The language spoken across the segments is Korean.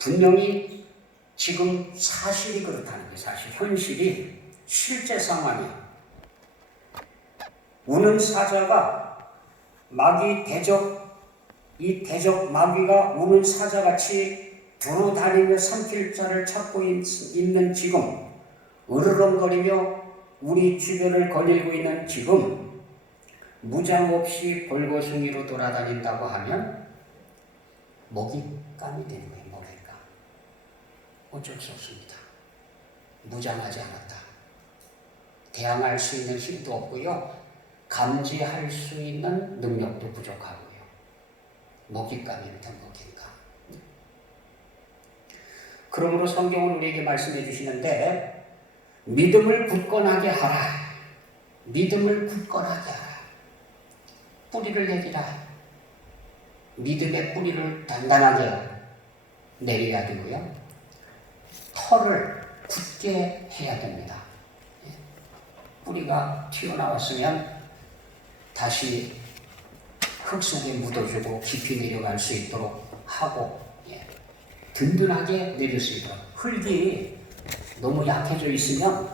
분명히 지금 사실이 그렇다는 게 사실 현실이 실제 상황이 우는 사자가 마귀 이 대적 마귀가 우는 사자같이 두루다니며 삼킬 자를 찾고 있는 지금 으르렁거리며 우리 주변을 거닐고 있는 지금 무장 없이 벌거숭이로 돌아다닌다고 하면 먹잇감이 되는 거예요. 먹잇감. 어쩔 수 없습니다. 무장하지 않았다. 대항할 수 있는 힘도 없고요. 감지할 수 있는 능력도 부족하고요. 먹잇감입니다. 먹잇감. 그러므로 성경은 우리에게 말씀해 주시는데 믿음을 굳건하게 하라. 믿음을 굳건하게 하라. 뿌리를 내리라. 믿음의 뿌리를 단단하게 내려야 되고요. 털을 굳게 해야 됩니다. 뿌리가 튀어나왔으면 다시 흙 속에 묻어주고 깊이 내려갈 수 있도록 하고 든든하게 내릴 수 있도록. 흙이 너무 약해져 있으면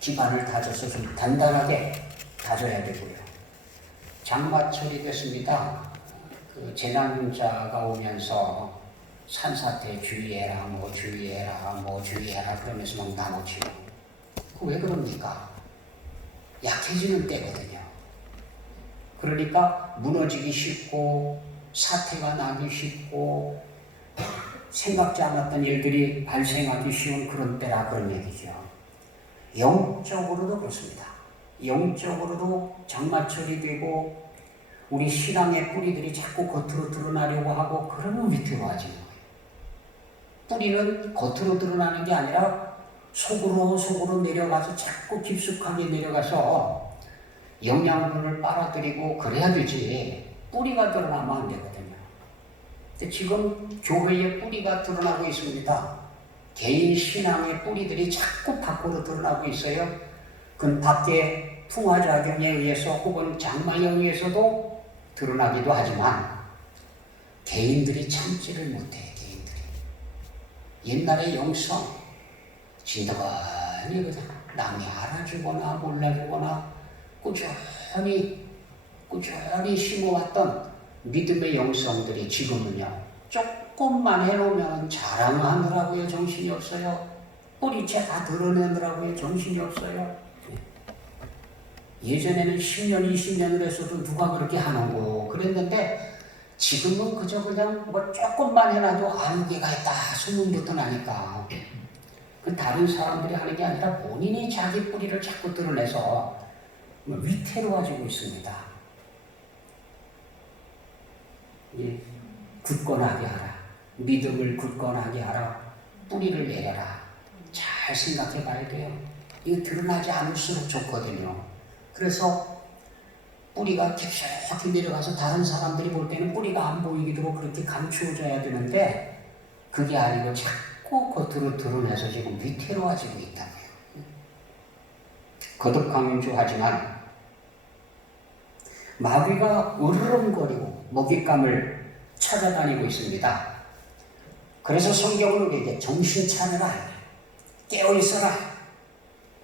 기반을 다져서 좀 단단하게 다져야 되고요. 장마철이 됐습니다. 그 재난자가 오면서 산사태 주의해라, 뭐 주의해라, 뭐 주의해라 그러면서 막 나오죠. 왜 그럽니까? 약해지는 때거든요. 그러니까 무너지기 쉽고 사태가 나기 쉽고 생각지 않았던 일들이 발생하기 쉬운 그런 때라 그런 얘기죠. 영적으로도 그렇습니다. 영적으로도 장마철이 되고 우리 신앙의 뿌리들이 자꾸 겉으로 드러나려고 하고 그러면 위태로워지는 거예요. 뿌리는 겉으로 드러나는 게 아니라 속으로 내려가서 자꾸 깊숙하게 내려가서 영양분을 빨아들이고 그래야 되지. 뿌리가 드러나면 안 되거든요. 근데 지금 교회의 뿌리가 드러나고 있습니다. 개인 신앙의 뿌리들이 자꾸 밖으로 드러나고 있어요. 그건 밖에 풍화작용에 의해서 혹은 장마에 의해서도 드러나기도 하지만 개인들이 참지를 못해. 개인들이 옛날의 영성 진더거니 남이 알아주거나 몰라주거나 꾸준히 심어왔던 믿음의 영성들이 지금은요 조금만 해놓으면 자랑하느라고요 정신이 없어요. 뿌리채 다 드러내느라고요 정신이 없어요. 예전에는 10년 20년을 했어도 누가 그렇게 하는고 그랬는데 지금은 그저 그냥 뭐 조금만 해놔도 안개가 있다 소문부터 나니까 그 다른 사람들이 하는 게 아니라 본인이 자기 뿌리를 자꾸 드러내서 위태로워지고 있습니다. 굳건하게 하라. 믿음을 굳건하게 하라. 뿌리를 내려라. 잘 생각해 봐야 돼요. 이거 드러나지 않을수록 좋거든요. 그래서 뿌리가 깊숙이 내려가서 다른 사람들이 볼 때는 뿌리가 안 보이도록 그렇게 감추어져야 되는데 그게 아니고 자꾸 겉으로 드러내서 지금 위태로워지고 있다고요. 거듭 강조하지만 마귀가 으르렁거리고 먹잇감을 찾아다니고 있습니다. 그래서 성경은 우리에게 정신 차려라, 깨어 있어라,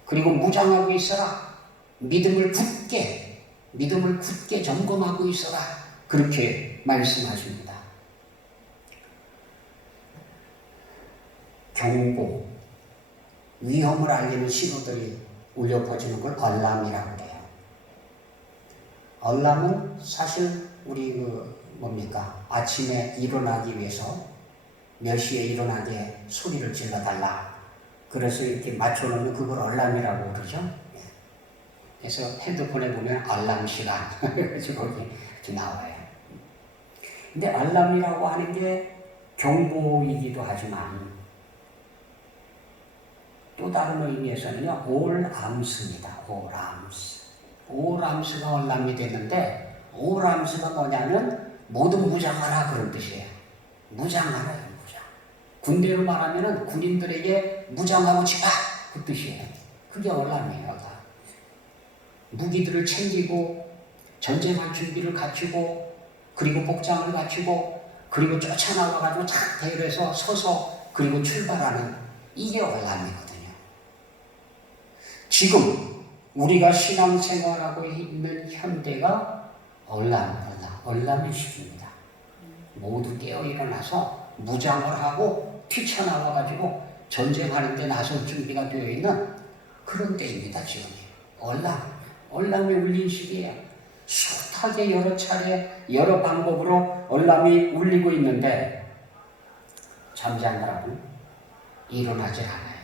그리고 무장하고 있어라, 믿음을 굳게 점검하고 있어라 그렇게 말씀하십니다. 경고, 위험을 알리는 신호들이 울려 퍼지는 걸 알람이라고 해요. 알람은 사실 우리 아침에 일어나기 위해서 몇 시에 일어나게 소리를 질러달라. 그래서 이렇게 맞춰놓으면 그걸 알람이라고 그러죠. 그래서 핸드폰에 보면 알람 시간 그래서 거기 이렇게 나와요. 근데 알람이라고 하는 게 경보이기도 하지만 또 다른 의미에서는요 올암스입니다. 올암스가 알람이 됐는데 올암스가 뭐냐면 모두 무장하라 그런 뜻이에요. 무장. 군대로 말하면은 군인들에게 무장하고 집합 그 뜻이에요. 그게 알람이에요. 무기들을 챙기고 전쟁할 준비를 갖추고 그리고 복장을 갖추고 그리고 쫓아나와가지고 착 대열해서 서서 그리고 출발하는 이게 월남이거든요. 지금 우리가 신앙생활하고 있는 현대가 월남의 시기입니다. 모두 깨어 일어나서 무장을 하고 뛰쳐나와가지고 전쟁하는 데 나설 준비가 되어 있는 그런 때입니다. 지금이 월남이 울린 시기예요. 숱하게 여러 차례 여러 방법으로 월남이 울리고 있는데 잠자느라고 일어나질 않아요.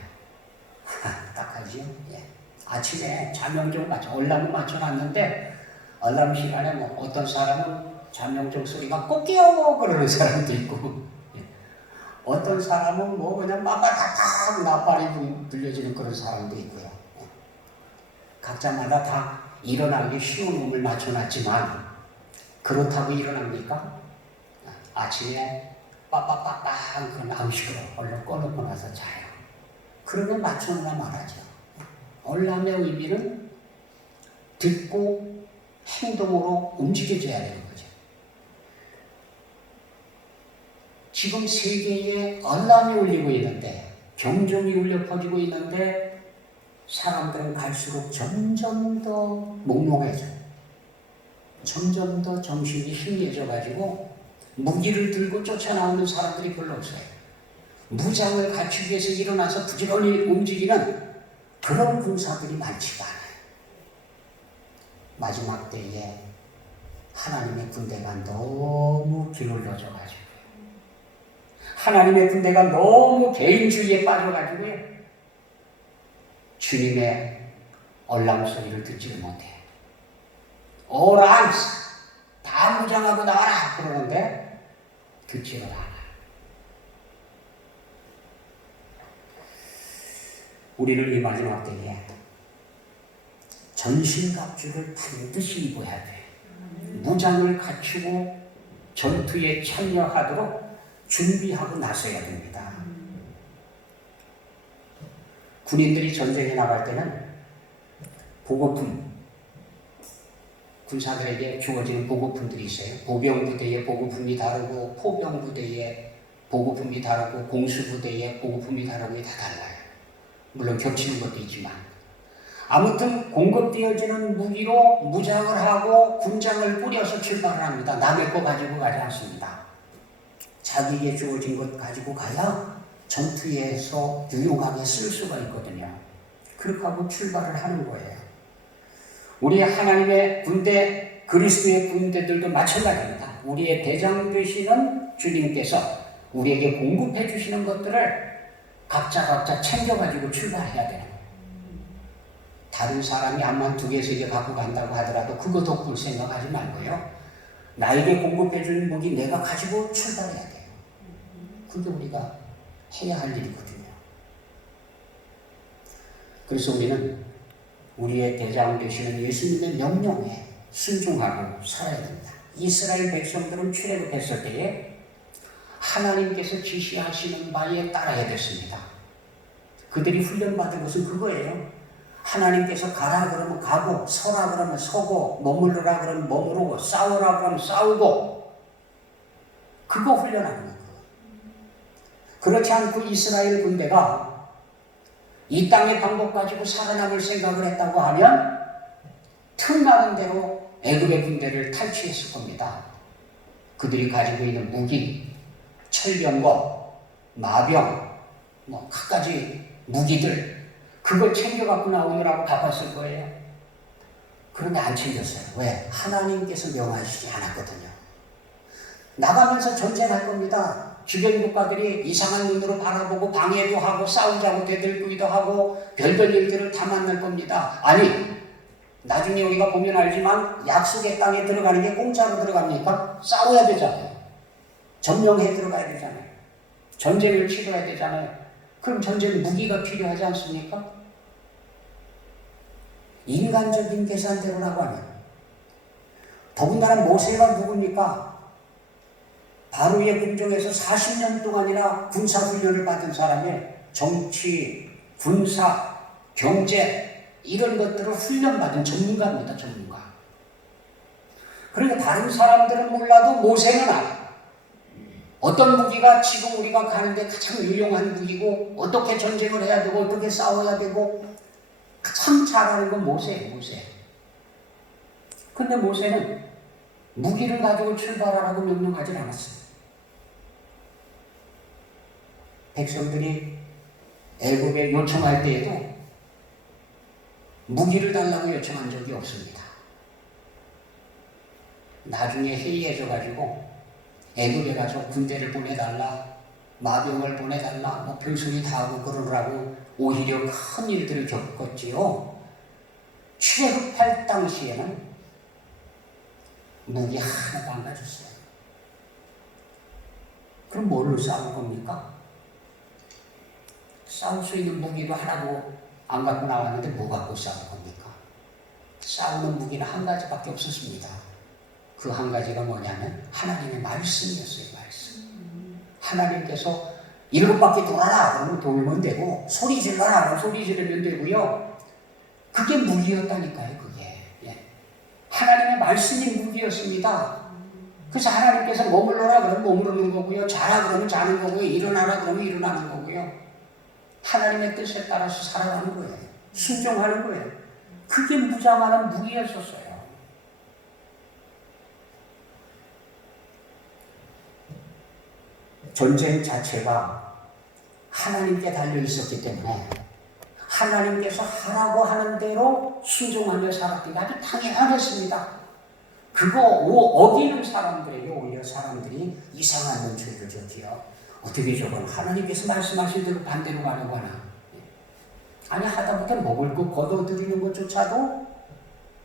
딱하지요? 예. 아침에 잠영종 월남을 맞춰놨는데 알람 시간에 뭐 어떤 사람은 잠영종 소리가 꼭 깨워 그러는 사람도 있고, 예. 어떤 사람은 뭐 그냥 마바다닥 나팔이 들려지는 그런 사람도 있고요. 예. 각자마다 다 일어나기 쉬운 음을 맞춰놨지만 그렇다고 일어납니까? 아침에 빠빠빠빵 그런 암식으로 얼른 꺼놓고 나서 자요. 그러면 맞춰놓나 말하죠. 월남의 의미는 듣고 행동으로 움직여줘야 되는 거죠. 지금 세계에 알람이 울리고 있는데, 경종이 울려 퍼지고 있는데 사람들은 갈수록 점점 더 몽롱해져요. 점점 더 정신이 희미해져가지고 무기를 들고 쫓아나오는 사람들이 별로 없어요. 무장을 갖추기 위해서 일어나서 부지런히 움직이는 그런 군사들이 많지가 않아요. 마지막 때에 하나님의 군대가 너무 기울어져가지고, 하나님의 군대가 너무 개인주의에 빠져가지고 주님의 얼람 소리를 듣지를 못해요. 오란스 다 무장하고 나와라 그러는데 듣지를 않아요. 우리를 이 마지막 때에 전신갑주를 반드시 입어야 돼. 무장을 갖추고 전투에 참여하도록 준비하고 나서야 됩니다. 군인들이 전쟁에 나갈 때는 보급품, 군사들에게 주어지는 보급품들이 있어요. 보병부대의 보급품이 다르고 포병부대의 보급품이 다르고 공수부대의 보급품이 다르고 다 달라요. 물론 겹치는 것도 있지만 아무튼 공급되어지는 무기로 무장을 하고 군장을 뿌려서 출발을 합니다. 남의 거 가지고 가지 않습니다. 자기에게 주어진 것 가지고 가야 전투에서 유용하게 쓸 수가 있거든요. 그렇게 하고 출발을 하는 거예요. 우리 하나님의 군대, 그리스도의 군대들도 마찬가지입니다. 우리의 대장 되시는 주님께서 우리에게 공급해 주시는 것들을 각자 챙겨가지고 출발해야 돼요. 다른 사람이 암만 2개, 3개 갖고 간다고 하더라도 그거 덕분 생각하지 말고요. 나에게 공급해 주는 무기 내가 가지고 출발해야 돼요. 그게 우리가 해야 할 일이거든요. 그래서 우리는 우리의 대장 되시는 예수님의 명령에 순종하고 살아야 됩니다. 이스라엘 백성들은 출애굽했을 때에 하나님께서 지시하시는 바에 따라야 됐습니다. 그들이 훈련받은 것은 그거예요. 하나님께서 가라 그러면 가고, 서라 그러면 서고, 머무르라 그러면 머무르고, 싸우라 그러면 싸우고, 그거 훈련하는 거예요. 그렇지 않고 이스라엘 군대가 이 땅의 방법 가지고 살아남을 생각을 했다고 하면 틈나는 대로 애굽의 군대를 탈취했을 겁니다. 그들이 가지고 있는 무기, 철병거, 마병, 갖가지 무기들 그걸 챙겨갖고 나오느라고 바빴을 거예요. 그런데 안 챙겼어요. 왜? 하나님께서 명하시지 않았거든요. 나가면서 전쟁할 겁니다. 주변 국가들이 이상한 눈으로 바라보고 방해도 하고 싸우자고 대들기도 하고 별별 일들을 다 만날 겁니다. 아니, 나중에 우리가 보면 알지만 약속의 땅에 들어가는 게 공짜로 들어갑니까? 싸워야 되잖아요. 점령해 들어가야 되잖아요. 전쟁을 치러야 되잖아요. 그럼 전쟁 무기가 필요하지 않습니까? 인간적인 계산대로라고 하면 더군다나 모세가 누굽니까? 바로의 궁정에서 40년 동안이나 군사훈련을 받은 사람이 정치, 군사, 경제 이런 것들을 훈련받은 전문가입니다. 전문가. 그러니까 다른 사람들은 몰라도 모세는 알아요. 어떤 무기가 지금 우리가 가는데 가장 유용한 무기고 어떻게 전쟁을 해야 되고 어떻게 싸워야 되고 가장 잘하는 건 모세예요. 모세. 근데 모세는 무기를 가지고 출발하라고 명령하지 않았어요. 백성들이 애굽에 요청할 때에도 무기를 달라고 요청한 적이 없습니다. 나중에 회의해져가지고 애굽에 가서 군대를 보내달라, 마병을 보내달라, 뭐 별소리 다 하고 그러느라고 오히려 큰 일들을 겪었지요. 출애굽할 당시에는 무기 하나도 안 가졌어요. 그럼 뭘로 싸울 겁니까? 싸울 수 있는 무기도 하나도 안 갖고 나왔는데 뭐 갖고 싸울 겁니까? 싸우는 무기는 한 가지밖에 없었습니다. 그 한 가지가 뭐냐면 하나님의 말씀이었어요. 말씀. 하나님께서 7바퀴 돌아라 그러면 돌면 되고 소리 질러라 그러면 소리 지르면 되고요. 그게 무기였다니까요. 그게. 예. 하나님의 말씀이 무기였습니다. 그래서 하나님께서 머물러라 그러면 머무르는 거고요. 자라 그러면 자는 거고요. 일어나라 그러면 일어나는 거고요. 하나님의 뜻에 따라서 살아가는 거예요. 순종하는 거예요. 그게 무장하는 무기였었어요. 전쟁 자체가 하나님께 달려 있었기 때문에 하나님께서 하라고 하는 대로 순종하며 살았기가 아주 당연했습니다. 그거 어기는 사람들에게 오히려 사람들이 이상한 눈초리를 줬지요. 어떻게 저건 하나님께서 말씀하신 대로 반대로 가려고 하나. 아니 하다못해 먹을 거 걷어들이는 것조차도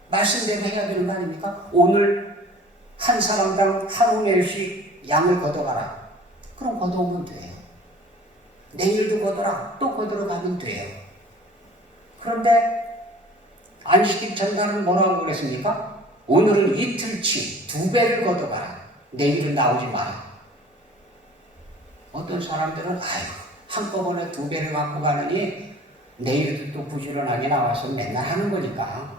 말씀대로 해야 되는 거 아닙니까? 오늘 한 사람당 한 우멜씩 양을 걷어가라. 그럼 걷어오면 돼요. 내일도 걷어라. 또 걷으러 가면 돼요. 그런데 안식일 전날은 뭐라고 그랬습니까? 오늘은 이틀치 2배를 걷어가라. 내일은 나오지 마라. 어떤 사람들은 아이고 한꺼번에 2배를 갖고 가느니 내일도 또 부지런하게 나와서 맨날 하는 거니까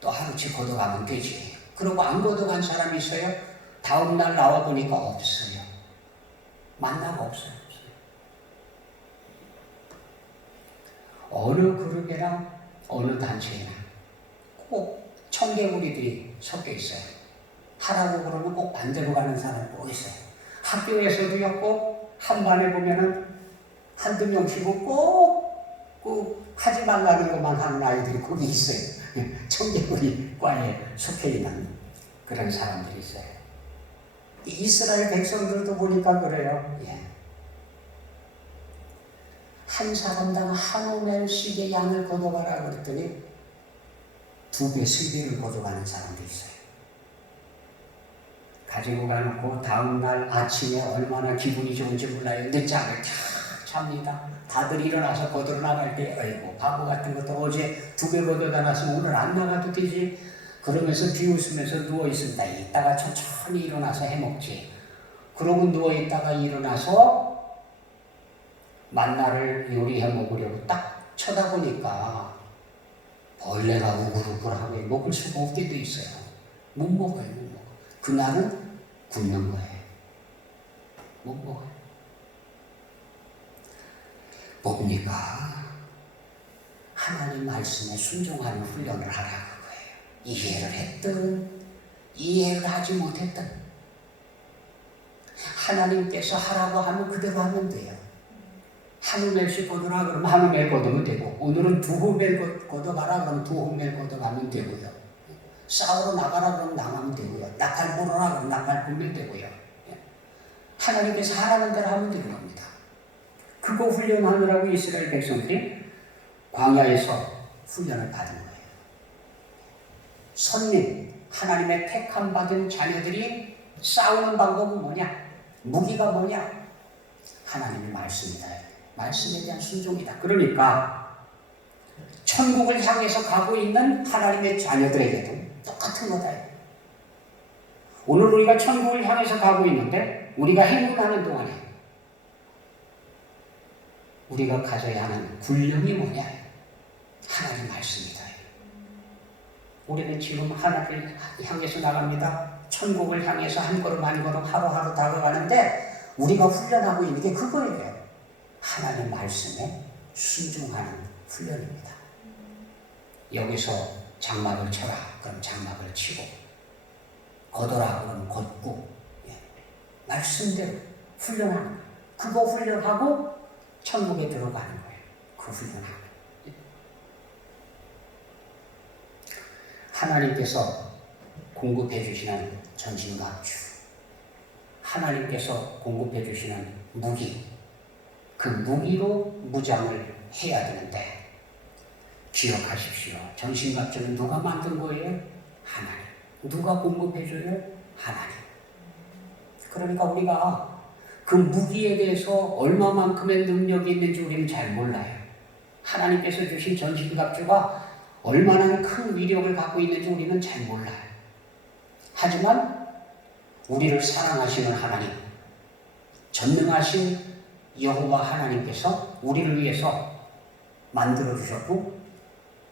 또 하루치 걷어가면 되지. 그러고 안 걷어간 사람이 있어요? 다음날 나와보니까 없어요. 만나가 없어요. 어느 그룹이나 어느 단체나 꼭 청개구리들이 섞여 있어요. 하라고 그러면 꼭 반대로 가는 사람이 꼭 있어요. 학교에서도요, 꼭 한 반에 보면은 한두 명씩은 꼭 하지 말라는 것만 하는 아이들이 거기 있어요. 청개구리 과에 속해 있는 그런 사람들이 있어요. 이스라엘 백성들도 보니까 그래요. 예. 한 사람당 한 오멜씩의 양을 걷어가라 그랬더니 2배, 3배를 걷어가는 사람도 있어요. 가지고 가놓고 다음날 아침에 얼마나 기분이 좋은지 몰라요. 늦잠을 탁 잡니다. 다들 일어나서 걷으러 나갈 때 아이고 바보 같은 것도 어제 2배 걷어다 놨으면 오늘 안 나가도 되지. 그러면서 비웃으면서 누워있습니다. 이따가 천천히 일어나서 해먹지. 그러고 누워있다가 일어나서 만나를 요리해 먹으려고 딱 쳐다보니까 벌레가 우글우글하고 먹을 수가 없게 돼 있어요. 못 먹어요. 못 먹어. 그날은 굶는 거예요. 못 먹어요. 뭡니까? 하나님 말씀에 순종하는 훈련을 하라 그거예요. 이해를 했든 이해를 하지 못했든 하나님께서 하라고 하면 그대로 하면 돼요. 한 우멜씩 걷어라 그러면 한 우멜 걷으면 되고 오늘은 2우멜 걷어가라 그러면 2우멜 걷어가면 되고요. 싸우러 나가라 그러면 나가면 되고요. 낙할 불어라 그러면 낙할 불면 되고요. 하나님께서 하라는 대로 하면 되는 겁니다. 그거 훈련하느라고 이스라엘 백성들이 광야에서 훈련을 받은 거예요. 선민, 하나님의 택함 받은 자녀들이 싸우는 방법은 뭐냐? 무기가 뭐냐? 하나님의 말씀이다. 말씀에 대한 순종이다. 그러니까 천국을 향해서 가고 있는 하나님의 자녀들에게도 똑같은 거다. 오늘 우리가 천국을 향해서 가고 있는데 우리가 행군하는 동안에 우리가 가져야 하는 군령이 뭐냐? 하나님 말씀이다. 우리는 지금 하나님을 향해서 나갑니다. 천국을 향해서 한 걸음 한 걸음 하루하루 다가가는데 우리가 훈련하고 있는 게 그거예요. 하나님 말씀에 순종하는 훈련입니다. 여기서 장막을 쳐라. 그럼 장막을 치고, 걷어라. 그럼 걷고, 말씀대로 훈련하는 거예요. 그거 훈련하고 천국에 들어가는 거예요. 그 훈련하고. 하나님께서 공급해 주시는 전신갑주, 하나님께서 공급해 주시는 무기, 그 무기로 무장을 해야 되는데, 기억하십시오. 전신갑주는 누가 만든 거예요? 하나님. 누가 공급해 줘요? 하나님. 그러니까 우리가 그 무기에 대해서 얼마만큼의 능력이 있는지 우리는 잘 몰라요. 하나님께서 주신 전신갑주가 얼마나 큰 위력을 갖고 있는지 우리는 잘 몰라요. 하지만 우리를 사랑하시는 하나님, 전능하신 여호와 하나님께서 우리를 위해서 만들어주셨고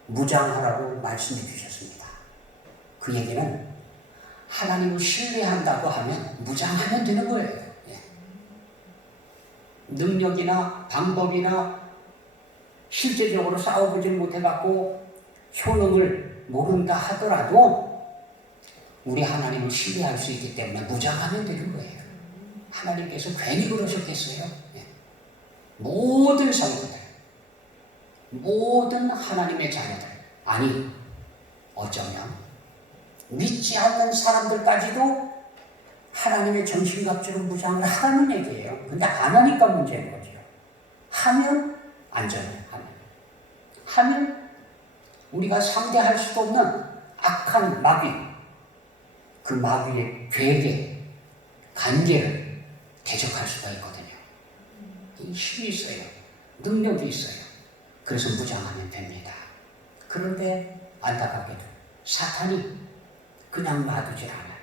무장하라고 말씀해 주셨습니다. 그 얘기는 하나님을 신뢰한다고 하면 무장하면 되는 거예요. 능력이나 방법이나 실제적으로 싸워보지 못해갖고 효능을 모른다 하더라도 우리 하나님을 신뢰할 수 있기 때문에 무장하면 되는 거예요. 하나님께서 괜히 그러셨겠어요? 모든 성도들, 모든 하나님의 자녀들, 아니 어쩌면 믿지 않는 사람들까지도 하나님의 전신갑주로 무장을 하라는 얘기예요. 근데 안 하니까 문제인 거죠. 하면 안전해요. 하면 우리가 상대할 수도 없는 악한 마귀, 그 마귀의 괴계, 관계를 대적할 수가 있거든요. 힘이 있어요. 능력이 있어요. 그래서 무장하면 됩니다. 그런데 안타깝게도 사탄이 그냥 놔두질 않아요.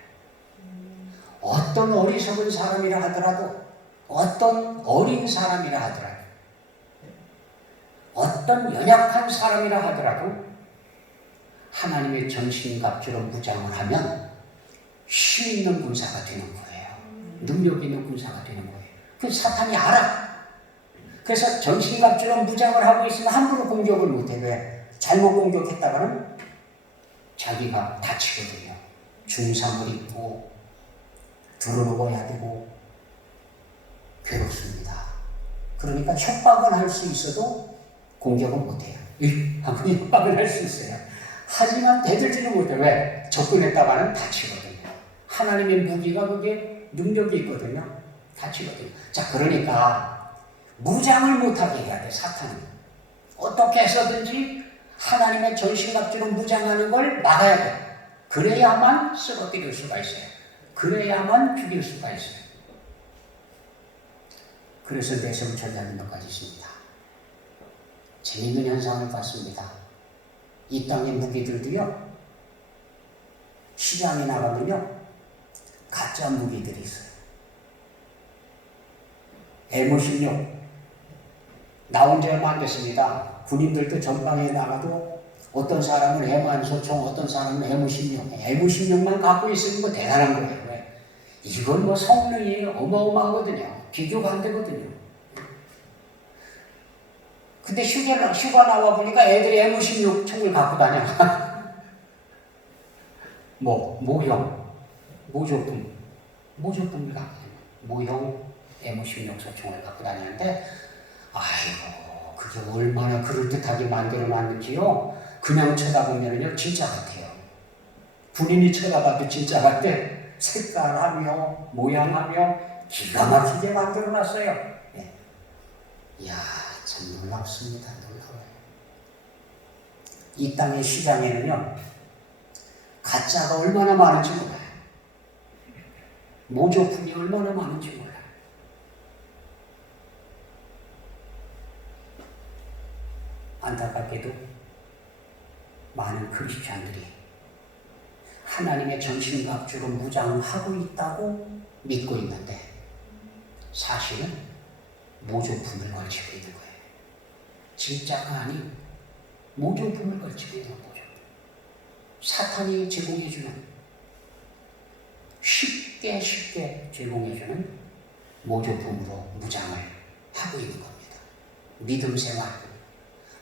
어떤 어리석은 사람이라 하더라도, 어떤 어린 사람이라 하더라도, 어떤 연약한 사람이라 하더라도 하나님의 전신갑주로 무장을 하면 힘 있는 군사가 되는 거예요. 능력 있는 군사가 되는 거예요. 그 사탄이 알아. 그래서 전신갑주로 무장을 하고 있으면 함부로 공격을 못해. 왜? 잘못 공격했다가는 자기가 다치거든요. 중상을 입고 두루룩어야 되고 괴롭습니다. 그러니까 협박은 할 수 있어도 공격은 못해요. 하고 협박을 할 수 있어요. 하지만 대들지는 못해요. 왜? 접근했다가는 다치거든요. 하나님의 무기가 그게 능력이 있거든요. 다치거든요. 자, 그러니까 무장을 못하게 해야 돼, 사탄은. 어떻게 해서든지 하나님의 전신갑주로 무장하는 걸 막아야 돼. 그래야만 쓰러뜨릴 수가 있어요. 그래야만 죽일 수가 있어요. 그래서 내세운 전략이 몇 가지 있습니다. 재미있는 현상을 봤습니다. 이 땅의 무기들도요, 시장에 나가면요, 가짜 무기들이 있어요. M16 나온 지 얼마 안 됐습니다. 군인들도 전방에 나가도 어떤 사람은 M1 소총, 어떤 사람은 M16, M16만 갖고 있으면 뭐 대단한 거예요. 왜? 이건 뭐 성능이 어마어마하거든요. 비교가 안 되거든요. 근데 휴가 나와 보니까 애들이 M16 총을 갖고 다녀. 모형, 모조품을 갖고 다녀. 모형 M16 소총을 갖고 다니는데, 아이고, 그게 얼마나 그럴듯하게 만들어 놨는지요. 그냥 쳐다보면요, 진짜 같아요. 군인이 쳐다봐도 진짜 같아. 색깔하며, 모양하며, 기가 막히게 만들어 놨어요. 네. 이야, 참 놀랍습니다. 놀라워요. 이 땅의 시장에는요, 가짜가 얼마나 많은지 몰라요. 모조품이 얼마나 많은지 몰라요. 안타깝게도 많은 크리스찬들이 하나님의 전신갑주로 무장하고 있다고 믿고 있는데 사실은 모조품을 걸치고 있는 거예요. 진짜가 아닌 모조품을 걸치고 있는 거죠. 사탄이 제공해주는, 쉽게 제공해주는 모조품으로 무장을 하고 있는 겁니다. 믿음 생활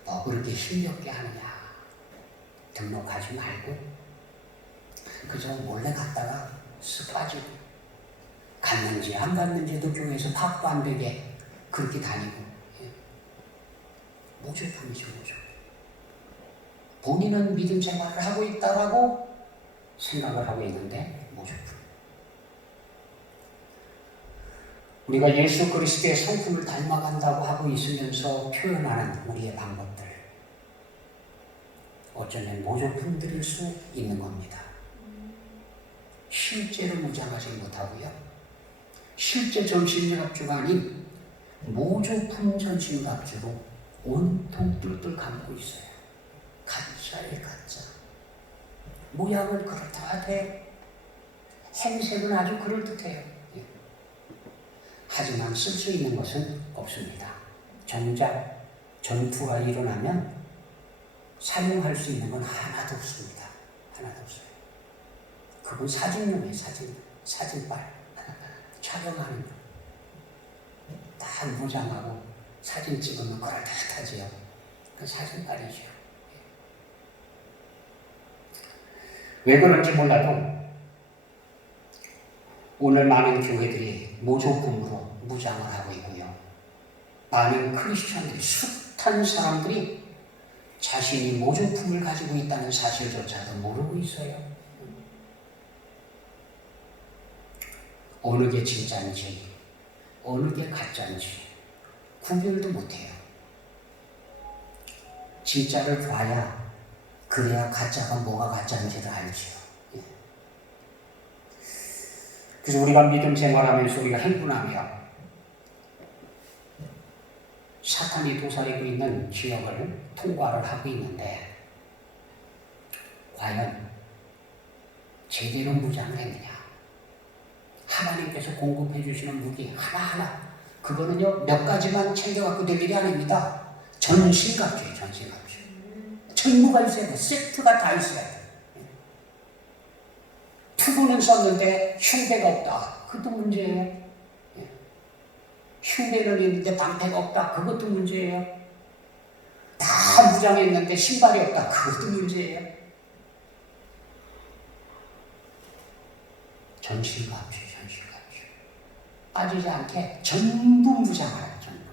뭐 그렇게 힘겹게 하느냐. 등록하지 말고 그저 몰래 갔다가 쓱 빠지고 갔는지 안 갔는지도 교회에서 파악도 안 되게 그렇게 다니고. 모조품이죠, 모조. 본인은 믿음 생활을 하고 있다라고 생각을 하고 있는데 모조품. 우리가 예수 그리스도의 성품을 닮아간다고 하고 있으면서 표현하는 우리의 방법들, 어쩌면 모조품들일 수 있는 겁니다. 실제로 무장하지 못하고요, 실제 전신갑주가 아닌 모조품 전신갑주로 온통 뚫뚫 감고 있어요. 가짜에 가짜. 모양은 그럴듯하되 행색은 아주 그럴듯해요. 하지만 쓸 수 있는 것은 없습니다. 정작 전투가 일어나면 사용할 수 있는 건 하나도 없습니다. 하나도 없어요. 그건 사진용이에요. 사진빨. 촬영하는 거. 다 무장하고 사진 찍으면 그럴듯하지요. 그 사진빨이죠. 왜 그런지 몰라도 오늘 많은 교회들이 모조품으로 무장을 하고 있고요. 많은 크리스천들이, 숱한 사람들이 자신이 모조품을 가지고 있다는 사실조차도 모르고 있어요. 어느 게 진짜인지, 어느 게 가짜인지 구별도 못해요. 진짜를 봐야, 그래야 가짜가 뭐가 가짜인지를 알지요. 그래서 우리가 믿음 생활하면서 우리가 행군하며 사탄이 도사리고 있는 지역을 통과를 하고 있는데 과연 제대로 무장을 했느냐. 하나님께서 공급해 주시는 무기 하나하나, 그거는요 몇 가지만 챙겨갖고 될 일이 아닙니다. 전신갑주예요. 전신갑주. 전부가 있어야 돼. 세트가 다 있어야 돼. 투구는 썼는데 흉배가 없다. 그것도 문제예요. 흉배는 있는데 방패가 없다. 그것도 문제예요. 다 무장했는데 신발이 없다. 그것도 문제예요. 전신갑주. 빠지지 않게 전부 무장하라. 전부.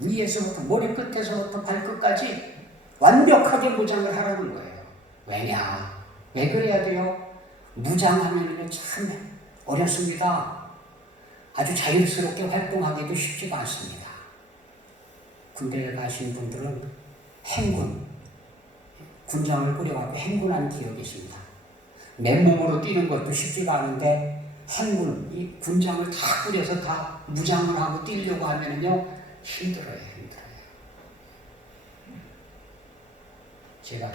위에서부터 머리끝에서부터 발끝까지 완벽하게 무장을 하라는 거예요. 왜냐? 왜 그래야 돼요? 무장하면 참 어렵습니다. 아주 자유스럽게 활동하기도 쉽지가 않습니다. 군대에 가신 분들은 행군, 군장을 꾸려갖고 행군한 기억이 있습니다. 맨몸으로 뛰는 것도 쉽지가 않은데 행군, 이 군장을 다 꾸려서 다 무장을 하고 뛰려고 하면은요 힘들어요. 제가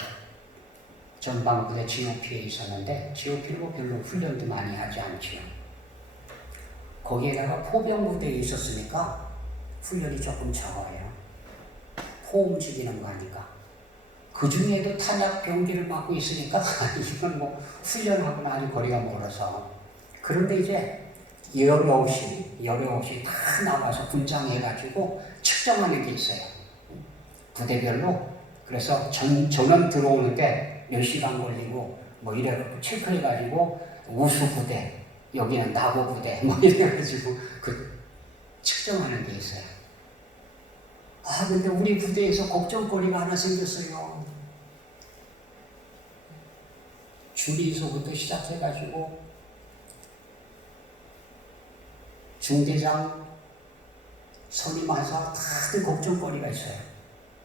전방부대 GOP에 있었는데 GOP는 뭐 별로 훈련도 많이 하지 않지요. 거기에다가 포병부대에 있었으니까 훈련이 조금 적어요. 포 움직이는 거 하니까. 그 중에도 탄약 병기를 맡고 있으니까 이건 뭐 훈련하고는 아주 거리가 멀어서. 그런데 이제 여력 없이 다 나와서 군장해가지고 측정하는 게 있어요. 부대별로. 그래서 전원 들어오는데 몇 시간 걸리고 뭐 이래갖고 체크해가지고 우수 부대, 여기는 나고 부대 뭐 이래가지고 그 측정하는 게 있어요. 아 근데 우리 부대에서 걱정거리가 하나 생겼어요. 주리소부터 시작해가지고 중대장 선임하사 다들 걱정거리가 있어요.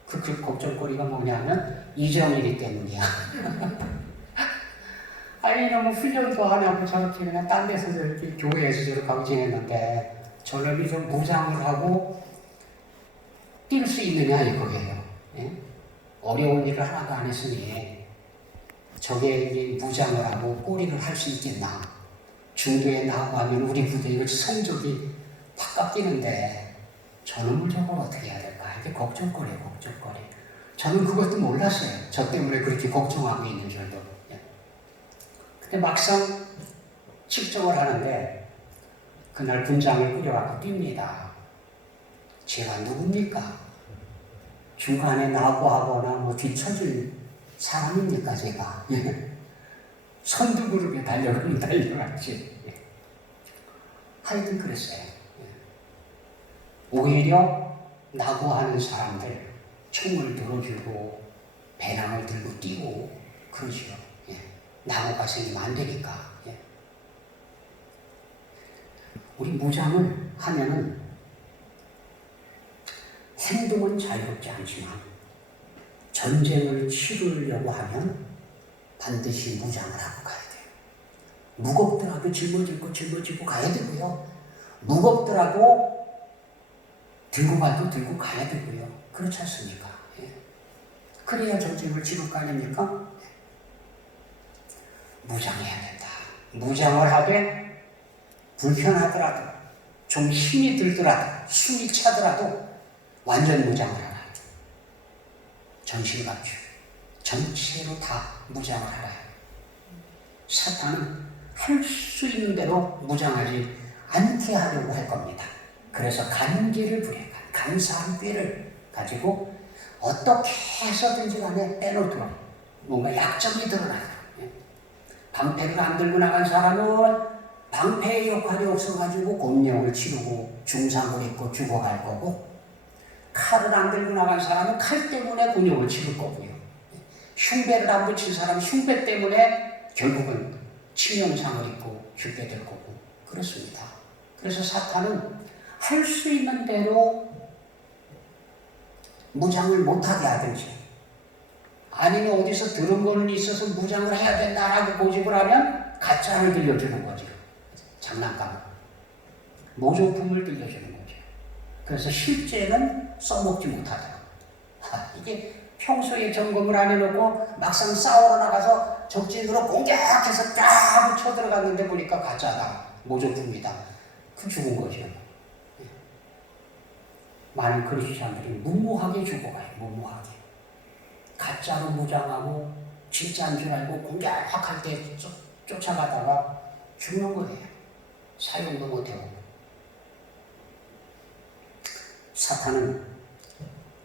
그 걱정거리가 뭐냐면 이정일이 때문이야. 아니 너무 훈련도 안 하고 저렇게 그냥 딴 데서 저렇게 교회에서 저렇게 하고 지냈는데 저놈이 좀 무장을 하고 뛸 수 있느냐 이거예요. 예? 어려운 일을 하나도 안 했으니 저게 무장을 하고 꼬리를 할 수 있겠나. 중도에 나가면 우리 부대 이거 성적이 팍 깎이는데 저놈을 저걸 어떻게 해야 될까. 이게 걱정거리예요. 걱정거리. 저는 그것도 몰랐어요. 저 때문에 그렇게 걱정하고 있는 줄도. 근데 막상 측정을 하는데 그날 군장을 꾸려갖고 뜁니다. 제가 누굽니까? 중간에 나고하거나 뭐 뒤처질 사람입니까 제가? 선두그룹에 달려가면 달려갔지. 하여튼 그랬어요. 오히려 나고하는 사람들 총을 들어주고 배낭을 들고 뛰고 그러지요. 나고가 생기면 안 되니까. 우리 무장을 하면은 행동은 자유롭지 않지만 전쟁을 치르려고 하면 반드시 무장을 하고 가야 돼요. 무겁더라도 짊어지고 가야 되고요. 무겁더라도 들고 갈 거 들고 가야 되고요. 그렇지 않습니까? 그래야 전쟁을 치를 거 아닙니까? 무장해야 된다. 무장을 하되 불편하더라도 좀 힘이 들더라도 숨이 차더라도 완전 무장을 하라. 전신갑주 전체로 다 무장을 하라. 사탄은 할 수 있는 대로 무장하지 않게 하려고 할 겁니다. 그래서 간계를 부려 간사한 꾀를 가지고 어떻게 해서든지 간에 빼놓도록 뭔가 약점이 드러나요. 방패를 안 들고 나간 사람은 방패의 역할이 없어가지고 곤령을 치르고 중상을 입고 죽어갈 거고, 칼을 안 들고 나간 사람은 칼 때문에 곤령을 치를 거고요. 흉배를 안 붙인 사람은 흉배 때문에 결국은 치명상을 입고 죽게 될 거고 그렇습니다. 그래서 사탄은 할 수 있는 대로 무장을 못하게 하든지 아니면 어디서 들은 거는 있어서 무장을 해야 된다라고 고집을 하면 가짜를 들려주는 거죠. 장난감, 모조품을 들려주는 거죠. 그래서 실제는 써먹지 못하더라고요. 이게 평소에 점검을 안 해놓고 막상 싸우러 나가서 적진으로 공격해서 딱 쳐들어갔는데 보니까 가짜다, 모조품이다. 그 죽은 거죠. 많은 크리스찬들이 무모하게 죽어가요. 무모하게. 가짜로 무장하고 진짜인 줄 알고 공격할 때 쫓아가다가 죽는 거예요. 사용도 못하고. 사탄은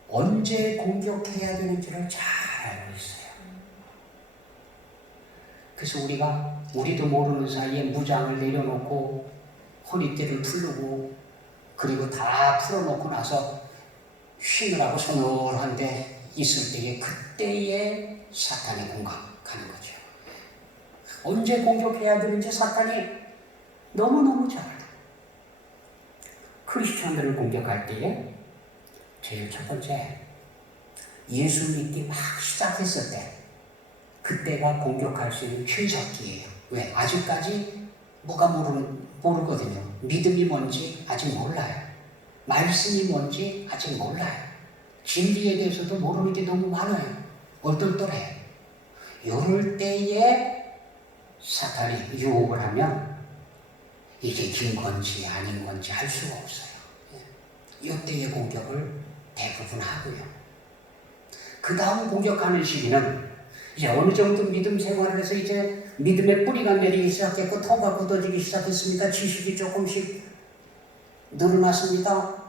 언제 공격해야 되는지를 잘 알고 있어요. 그래서 우리도 모르는 사이에 무장을 내려놓고 허리띠를 풀르고 그리고 다 풀어놓고 나서 쉬느라고 서늘한데 있을 때에 그때에 사탄이 공격하는 거죠. 언제 공격해야 되는지 사탄이 너무너무 잘 알아요. 크리스천들을 공격할 때에 제일 첫 번째, 예수 믿기 막 시작했을 때 그때가 공격할 수 있는 최적기예요. 왜? 아직까지 뭐가 모르거든요. 믿음이 뭔지 아직 몰라요. 말씀이 뭔지 아직 몰라요. 진리에 대해서도 모르는 게 너무 많아요. 얼떨떨해. 이럴 때에 사탄이 유혹을 하면 이게 긴 건지 아닌 건지 알 수가 없어요. 이때의 공격을 대부분 하고요. 그 다음 공격하는 시기는 이제 어느 정도 믿음 생활을 해서 이제 믿음의 뿌리가 내리기 시작했고 터가 굳어지기 시작했습니다. 지식이 조금씩 늘어났습니다.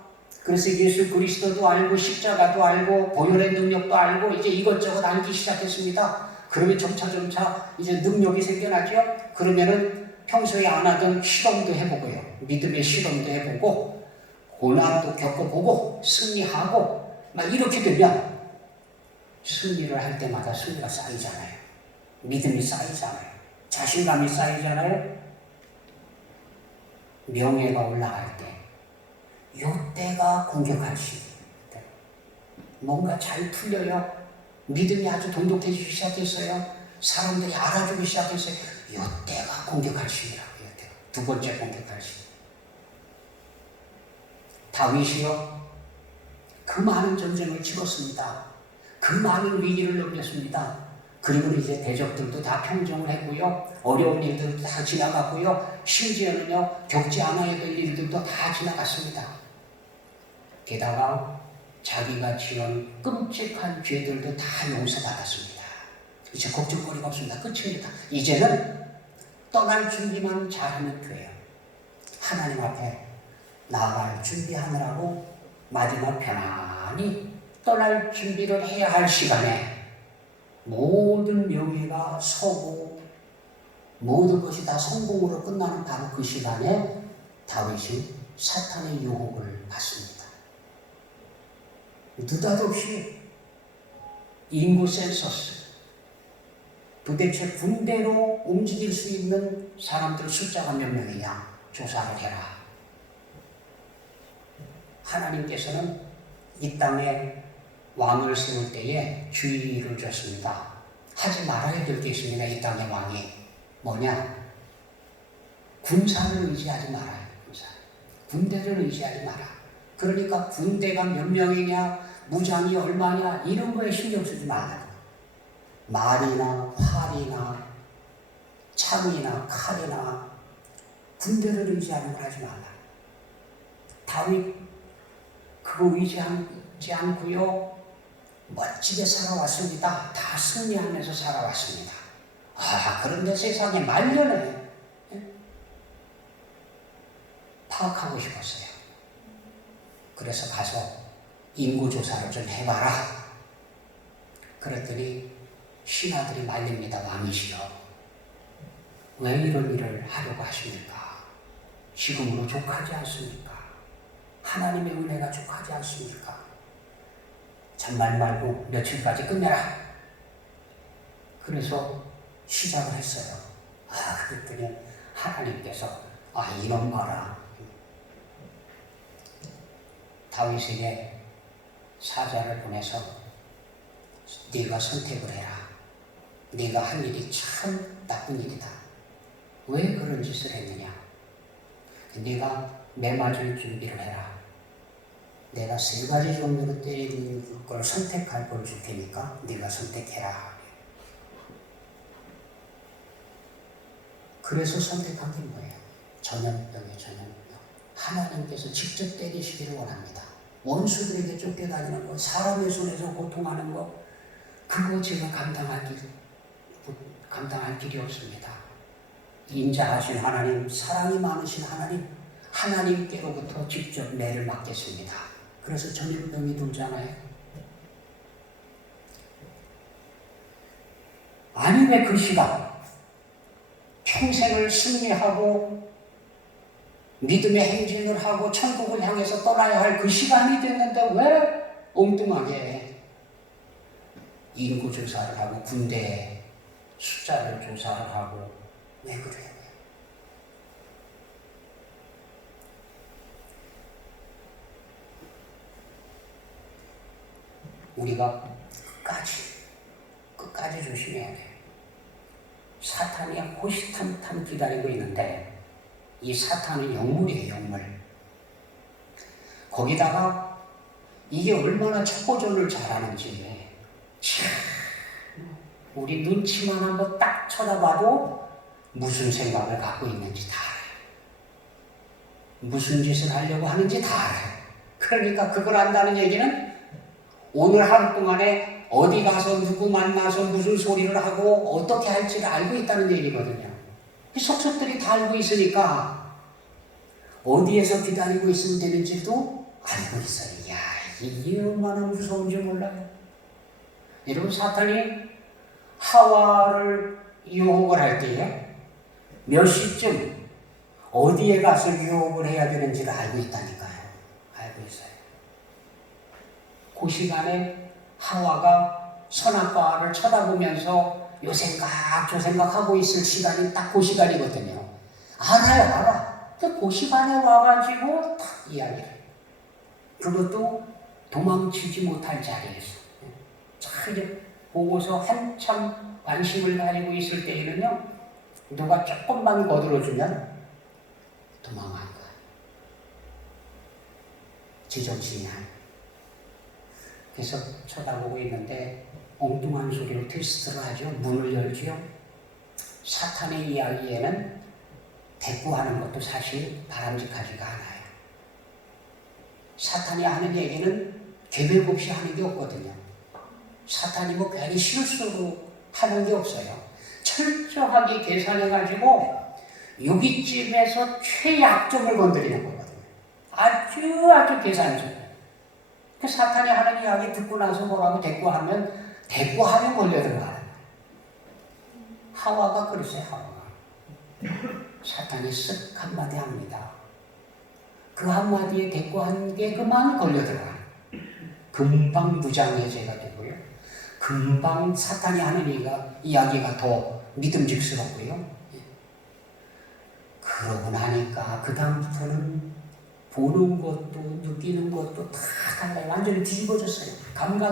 그래서 예수 그리스도도 알고 십자가도 알고 보혈의 능력도 알고 이제 이것저것 알기 시작했습니다. 그러면 점차 이제 능력이 생겨나죠. 그러면은 평소에 안 하던 실험도 해보고요. 믿음의 실험도 해보고 고난도 겪어보고 승리하고 막 이렇게 되면 승리를 할 때마다 승리가 쌓이잖아요. 믿음이 쌓이잖아요. 자신감이 쌓이잖아요. 명예가 올라갈 때 이때가 공격할 시기입니다. 뭔가 잘 풀려요. 믿음이 아주 돈독해지기 시작했어요. 사람들이 알아주기 시작했어요. 이때가 공격할 시기라고. 이때가 두 번째 공격할 시기. 다윗이요, 그 많은 전쟁을 치렀습니다. 그 많은 위기를 넘겼습니다. 그리고 이제 대적들도 다 평정을 했고요. 어려운 일들도 다 지나갔고요. 심지어는요, 겪지 않아야 될 일들도 다 지나갔습니다. 게다가 자기가 지은 끔찍한 죄들도 다 용서받았습니다. 이제 걱정거리가 없습니다. 끝입니다. 이제는 떠날 준비만 잘하면 돼요. 하나님 앞에 나아갈 준비하느라고 마지막 편안히 떠날 준비를 해야 할 시간에 모든 명예가 서고 모든 것이 다 성공으로 끝나는 바로 그 시간에 다윗이 사탄의 유혹을 받습니다. 느닷없이 인구 센서스, 도대체 군대로 움직일 수 있는 사람들 숫자가 몇 명이냐 조사를 해라. 하나님께서는 이 땅에 왕을 세울 때에 주의를 줬습니다. 하지 말아야 될 게 있습니다. 이 땅의 왕이 뭐냐? 군사를 의지하지 말아요. 군대를 의지하지 마라. 그러니까 군대가 몇 명이냐, 무장이 얼마냐 이런 거에 신경 쓰지 말라. 말이나 활이나 창이나 칼이나 군대를 의지하는 걸 하지 말라. 다윗 그거 의지하지 않고요, 멋지게 살아왔습니다. 다 승리하면서 살아왔습니다. 그런데 세상에 말년에 파악하고 싶었어요. 그래서 가서 인구조사를 좀 해봐라. 그랬더니 신하들이 말립니다. 왕이시여, 왜 이런 일을 하려고 하십니까? 지금으로 족하지 않습니까? 하나님의 은혜가 족하지 않습니까? 잔말 말고 며칠까지 끝내라. 그래서 시작을 했어요. 그랬더니 하나님께서 이놈 봐라. 다윗에게 사자를 보내서 네가 선택을 해라. 네가 한 일이 참 나쁜 일이다. 왜 그런 짓을 했느냐? 네가 매 맞을 준비를 해라. 내가 3가지 종류로 때리는 걸 선택할 걸 줄 테니까 네가 선택해라. 그래서 선택한 게 뭐예요? 전염병이에요. 전염병. 하나님께서 직접 때리시기를 원합니다. 원수들에게 쫓겨다니는 거, 사람의 손에서 고통하는 거, 그거 제가 감당할 길이 없습니다. 인자하신 하나님, 사랑이 많으신 하나님, 하나님께로부터 직접 매를 맞겠습니다. 그래서 전염병이 돌잖아요. 아니 왜 그 시간 평생을 승리하고 믿음의 행진을 하고 천국을 향해서 떠나야 할 그 시간이 됐는데 왜 엉뚱하게 인구조사를 하고 군대 숫자를 조사를 하고 왜 그래요? 우리가 끝까지 조심해야 돼요. 사탄이 호시탐탐 기다리고 있는데 이 사탄은 영물이에요. 영물. 거기다가 이게 얼마나 첩보전을 잘하는지 참 우리 눈치만 한번 딱 쳐다봐도 무슨 생각을 갖고 있는지 다 알아요. 무슨 짓을 하려고 하는지 다 알아요. 그러니까 그걸 안다는 얘기는 오늘 하루 동안에 어디 가서 누구 만나서 무슨 소리를 하고 어떻게 할지를 알고 있다는 얘기거든요. 속속들이 다 알고 있으니까 어디에서 기다리고 있으면 되는지도 알고 있어요. 야, 이게 얼마나 무서운지 몰라요. 여러분, 사탄이 하와를 유혹을 할 때에 몇 시쯤 어디에 가서 유혹을 해야 되는지를 알고 있다니까요. 알고 있어요. 그 시간에 하와가 선악과를 쳐다보면서 요 생각 저 생각하고 있을 시간이 딱 그 시간이거든요. 알아. 그 시간에 와가지고 딱 이야기를. 그것도 도망치지 못할 자리에서. 잘 보고서 한참 관심을 가지고 있을 때에는요, 누가 조금만 거들어주면 도망간 거야. 지정신이 아니야. 그래서 쳐다보고 있는데 엉뚱한 소리로 테스트를 하죠. 문을 열지요. 사탄의 이야기에는 대꾸하는 것도 사실 바람직하지가 않아요. 사탄이 하는 얘기는 계획 없이 하는 게 없거든요. 사탄이 뭐 괜히 실수로 하는 게 없어요. 철저하게 계산해가지고 여기쯤에서 최약점을 건드리는 거거든요. 아주 계산적이에요. 그 사탄이 하는 이야기 듣고 나서 뭐라고 대꾸하면 걸려들어가는 거예요. 하와가 그랬어요. 하와가. 사탄이 쓱 한마디 합니다. 그 한마디에 대꾸한 게 그만 걸려들어가요. 금방 무장해제가 되고요. 금방 사탄이 하는 이야기가 더 믿음직스럽고요. 그러고 나니까 그 다음부터는 보는 것도 느끼는 것도 다 달라요. 완전히 뒤집어졌어요. 감각